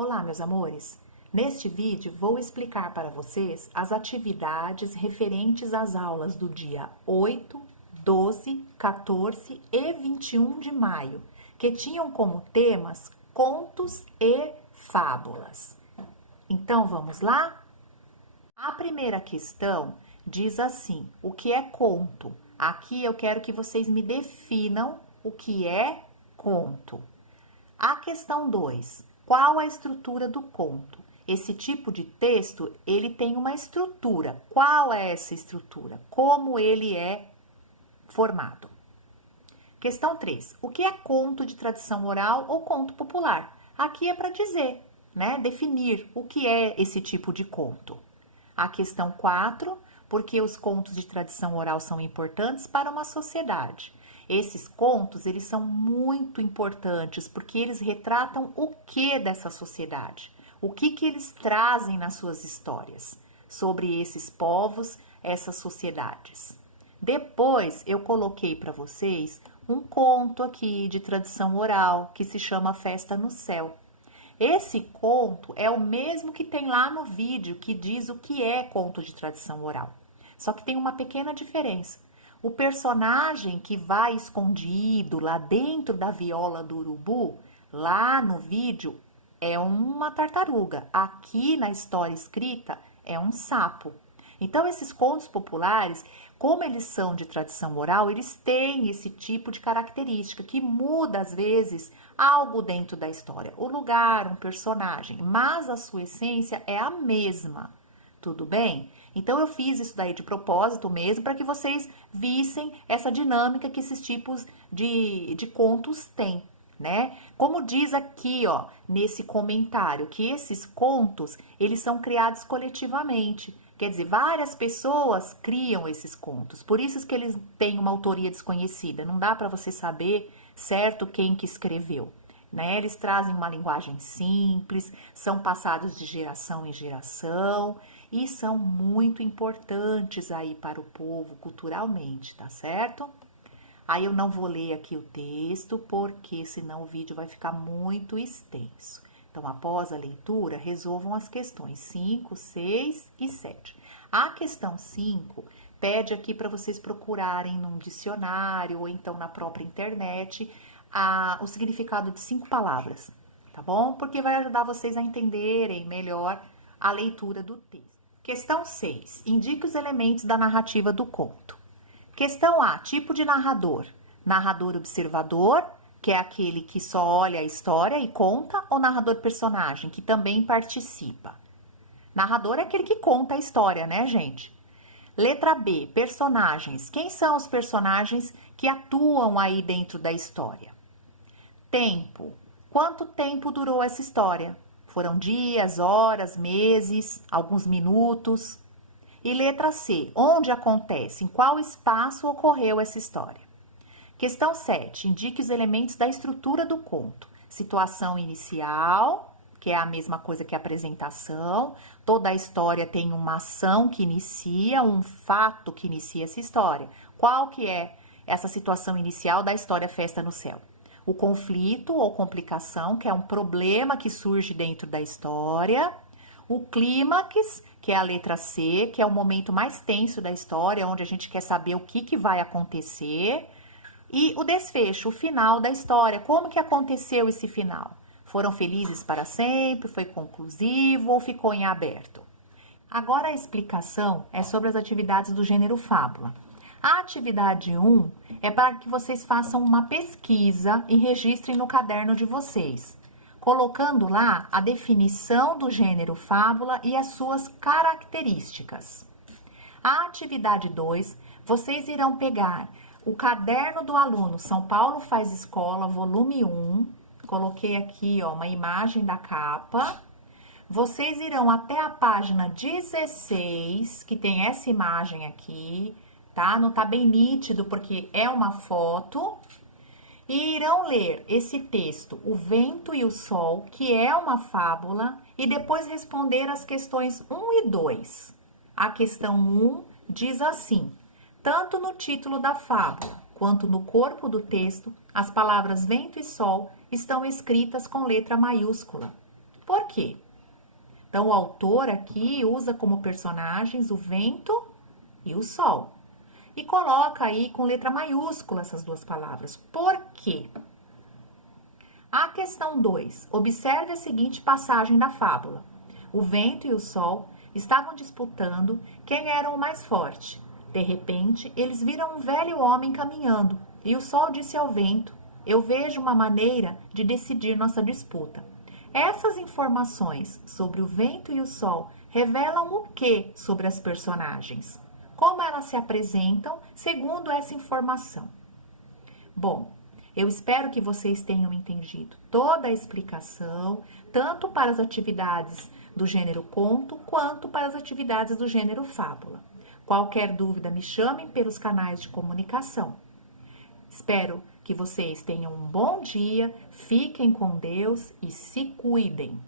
Olá, meus amores! Neste vídeo vou explicar para vocês as atividades referentes às aulas do dia 8, 12, 14 e 21 de maio, que tinham como temas contos e fábulas. Então, vamos lá? A primeira questão diz assim: o que é conto? Aqui eu quero que vocês me definam o que é conto. A questão 2. Qual a estrutura do conto? Esse tipo de texto, ele tem uma estrutura. Qual é essa estrutura? Como ele é formado? Questão 3. O que é conto de tradição oral ou conto popular? Aqui é para dizer, definir o que é esse tipo de conto. A questão 4. Por que os contos de tradição oral são importantes para uma sociedade? Esses contos, eles são muito importantes porque eles retratam o que dessa sociedade? O que eles trazem nas suas histórias sobre esses povos, essas sociedades. Depois, eu coloquei para vocês um conto aqui de tradição oral que se chama Festa no Céu. Esse conto é o mesmo que tem lá no vídeo que diz o que é conto de tradição oral. Só que tem uma pequena diferença. O personagem que vai escondido lá dentro da viola do urubu, lá no vídeo, é uma tartaruga. Aqui na história escrita é um sapo. Então, esses contos populares, como eles são de tradição oral, eles têm esse tipo de característica que muda, às vezes, algo dentro da história. O lugar, um personagem, mas a sua essência é a mesma. Tudo bem? Então, eu fiz isso daí de propósito mesmo, para que vocês vissem essa dinâmica que esses tipos de contos têm, né? Como diz aqui, ó, nesse comentário, que esses contos, eles são criados coletivamente. Quer dizer, várias pessoas criam esses contos. Por isso que eles têm uma autoria desconhecida. Não dá para você saber certo quem que escreveu. Né? Eles trazem uma linguagem simples, são passados de geração em geração e são muito importantes aí para o povo culturalmente, tá certo? Aí eu não vou ler aqui o texto, porque senão o vídeo vai ficar muito extenso. Então, após a leitura, resolvam as questões 5, 6 e 7. A questão 5 pede aqui para vocês procurarem num dicionário ou então na própria internet o significado de 5 palavras, tá bom? Porque vai ajudar vocês a entenderem melhor a leitura do texto. Questão 6. Indique os elementos da narrativa do conto. Questão A. Tipo de narrador. Narrador observador, que é aquele que só olha a história e conta, ou narrador personagem, que também participa? Narrador é aquele que conta a história, né, gente? Letra B. Personagens. Quem são os personagens que atuam aí dentro da história? Tempo. Quanto tempo durou essa história? Foram dias, horas, meses, alguns minutos? E letra C. Onde acontece? Em qual espaço ocorreu essa história? Questão 7. Indique os elementos da estrutura do conto. Situação inicial, que é a mesma coisa que a apresentação. Toda a história tem uma ação que inicia, um fato que inicia essa história. Qual que é essa situação inicial da história Festa no Céu? O conflito ou complicação, que é um problema que surge dentro da história. O clímax, que é a letra C, que é o momento mais tenso da história, onde a gente quer saber o que vai acontecer. E o desfecho, o final da história, como que aconteceu esse final? Foram felizes para sempre? Foi conclusivo ou ficou em aberto? Agora a explicação é sobre as atividades do gênero fábula. A atividade 1 é para que vocês façam uma pesquisa e registrem no caderno de vocês, colocando lá a definição do gênero fábula e as suas características. A atividade 2, vocês irão pegar o caderno do aluno São Paulo Faz Escola, volume 1, coloquei aqui ó, uma imagem da capa. Vocês irão até a página 16, que tem essa imagem aqui, tá? Não tá bem nítido porque é uma foto. E irão ler esse texto, O Vento e o Sol, que é uma fábula, e depois responder as questões 1 e 2. A questão 1 diz assim: tanto no título da fábula quanto no corpo do texto, as palavras vento e sol estão escritas com letra maiúscula. Por quê? Então, o autor aqui usa como personagens o vento e o sol. E coloca aí com letra maiúscula essas duas palavras. Por quê? A questão 2. Observe a seguinte passagem da fábula. O vento e o sol estavam disputando quem era o mais forte. De repente, eles viram um velho homem caminhando, e o sol disse ao vento: eu vejo uma maneira de decidir nossa disputa. Essas informações sobre o vento e o sol revelam o que sobre as personagens? Como elas se apresentam segundo essa informação? Bom, eu espero que vocês tenham entendido toda a explicação, tanto para as atividades do gênero conto, quanto para as atividades do gênero fábula. Qualquer dúvida, me chamem pelos canais de comunicação. Espero que vocês tenham um bom dia, fiquem com Deus e se cuidem.